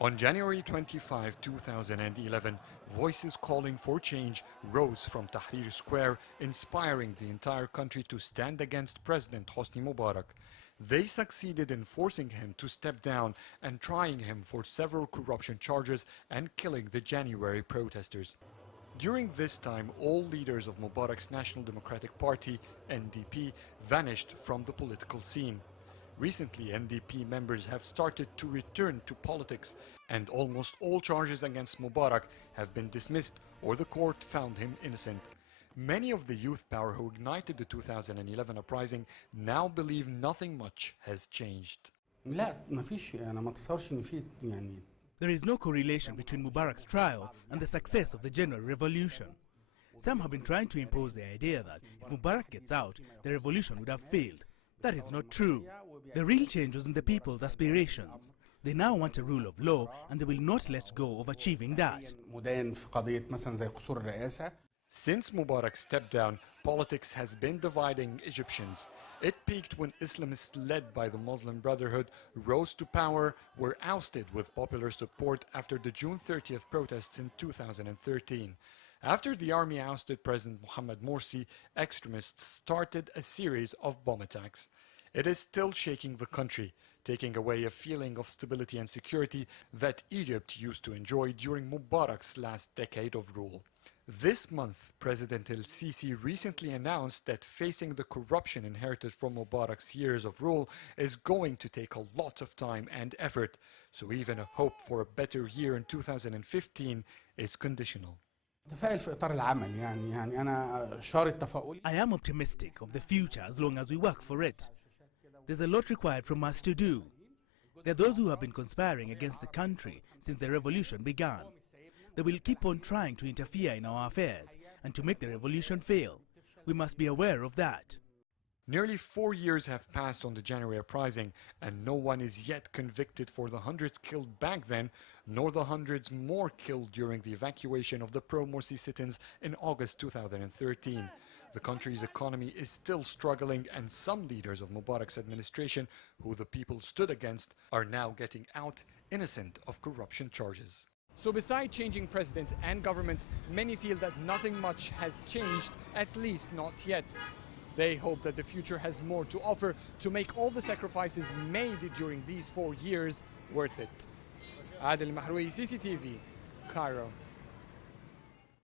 On January 25, 2011, voices calling for change rose from Tahrir Square, inspiring the entire country to stand against President Hosni Mubarak. They succeeded in forcing him to step down and trying him for several corruption charges and killing the January protesters. During this time, all leaders of Mubarak's National Democratic Party, NDP, vanished from the political scene. Recently, NDP members have started to return to politics, and almost all charges against Mubarak have been dismissed or the court found him innocent. Many of the youth power who ignited the 2011 uprising now believe nothing much has changed. لا ما فيش أنا ما أتصورش إن في يعني. There is no correlation between Mubarak's trial and the success of the general revolution. Some have been trying to impose the idea that if Mubarak gets out, the revolution would have failed. That is not true. The real change was in the people's aspirations. They now want a rule of law and they will not let go of achieving that. Since Mubarak stepped down, politics has been dividing Egyptians. It peaked when Islamists led by the Muslim Brotherhood rose to power, were ousted with popular support after the June 30th protests in 2013. After the army ousted President Mohamed Morsi, extremists started a series of bomb attacks. It is still shaking the country, taking away a feeling of stability and security that Egypt used to enjoy during Mubarak's last decade of rule. This month, President el-Sisi recently announced that facing the corruption inherited from Mubarak's years of rule is going to take a lot of time and effort, so even a hope for a better year in 2015 is conditional. I am optimistic of the future as long as we work for it. There's a lot required from us to do. There are those who have been conspiring against the country since the revolution began. They will keep on trying to interfere in our affairs and to make the revolution fail. We must be aware of that. Nearly 4 years have passed on the January uprising, and no one is yet convicted for the hundreds killed back then, nor the hundreds more killed during the evacuation of the pro-Morsi sit-ins in August 2013. The country's economy is still struggling, and some leaders of Mubarak's administration, who the people stood against, are now getting out innocent of corruption charges. So besides changing presidents and governments, many feel that nothing much has changed, at least not yet. They hope that the future has more to offer to make all the sacrifices made during these 4 years worth it. Adel Mahroui, CCTV, Cairo.